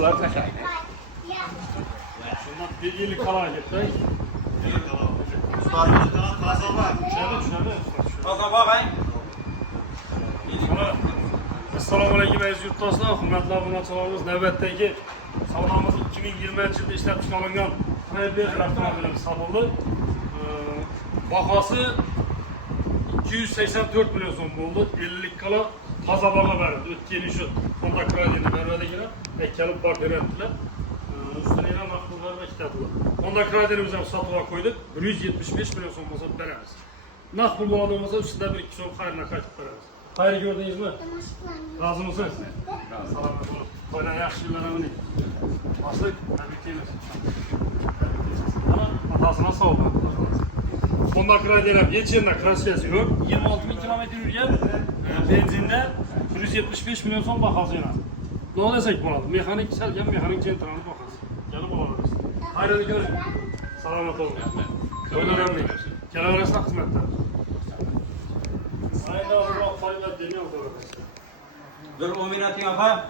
Bunlar taşıydı. Şundan bir yıllık kalan gitti. Ustadımız kanat kazanma. Düşerdi. Kazanma ben. Assalamu alaikum aziz yurttaşlar, hurmatli obunachilarimiz, navbatdagi savdomiz 2020 yilda ishlab chiqarilgan Trailblazer avtomobilimiz sotildi. Bahosi 284 million so'm bo'ldi. 50 kala toza baho berildi. O'tgan yil shu Honda Cradle'ni beradilar, ekkalib bor beryaptilar. Üstüne maqbullar va kitoblar. Honda Cradle'imizni ham sotib qo'ydik. 175 million so'm bo'lsa beramiz. Maqbul bo'ladigan bo'lsa, ustida 1-2 so'm xayrina qaytib beramiz. Xayr gördünüzmü? Razı mısınız? Selamet olun. Böyle yaxşı yıllara minik. Başlık, tebrikler. Hatasına sağ olun. Honda Cradle'm hiç yerine kraskesi yok. 26 bin kilometre yürüyen benzinde 175 milyon son bakasıyla. Ne desek bu arada? Mekanik selken mekanik centralını bakası. Gelip olabiliriz. Hayırlı görüşürüz. Selamet olun. Öyle önemli. Kenar arasında hizmetler. Hayırlı olsun. Hayırlı deniyor. Dur, o minatı yapar.